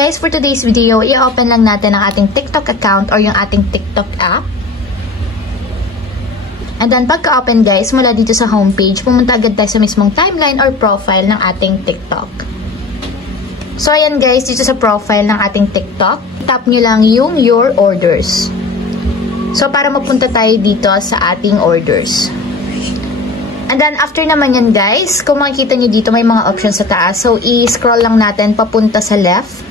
guys, for today's video, i-open lang natin ang ating TikTok account or yung ating TikTok app. And then, pagka-open guys, mula dito sa homepage, pumunta agad tayo sa mismong timeline or profile ng ating TikTok. So, ayan guys, dito sa profile ng ating TikTok, tap nyo lang yung Your Orders. So, para mapunta tayo dito sa ating orders. And then, after naman yan guys, kung makikita nyo dito, may mga options sa taas. So, i-scroll lang natin papunta sa left.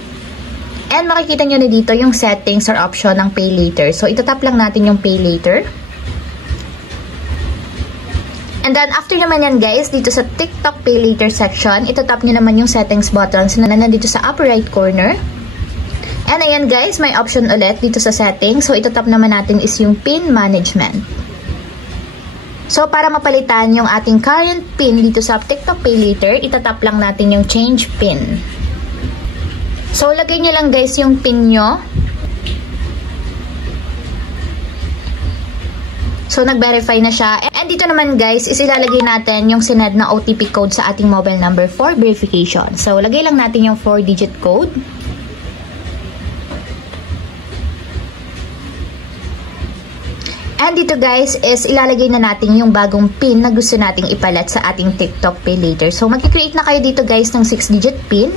And makikita nyo na dito yung settings or option ng Pay Later. So, itatap lang natin yung Pay Later. And then, after naman yan guys, dito sa TikTok Pay Later section, itatap nyo naman yung settings buttons na nandito sa upper right corner. And ayan guys, may option ulit dito sa settings. So, itatap naman natin is yung PIN Management. So, para mapalitan yung ating current PIN dito sa TikTok Pay Later, itatap lang natin yung Change PIN. So, lagay nyo lang guys yung PIN nyo. So, nag-verify na siya. And dito naman guys, is ilalagay natin yung sined na OTP code sa ating mobile number for verification. So, lagay lang natin yung 4-digit code. And dito guys is ilalagay na natin yung bagong PIN na gusto nating ipalit sa ating TikTok Pay Later. So mag-create na kayo dito guys ng 6-digit PIN.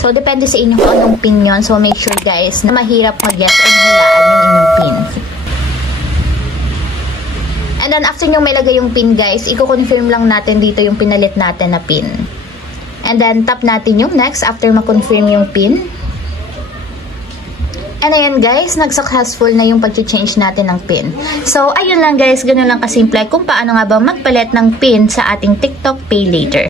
So depende sa inyo kung anong PIN yon. So make sure guys na mahirap mag-guess o hulaan yung inyong PIN. And then after nyo may lagay yung PIN guys, i-confirm lang natin dito yung pinalit natin na PIN. And then tap natin yung next after ma-confirm yung PIN. And ayan guys, nag-successful na yung pag-change natin ng PIN. So, ayun lang guys, ganun lang kasimple kung paano nga ba magpalit ng PIN sa ating TikTok Pay Later.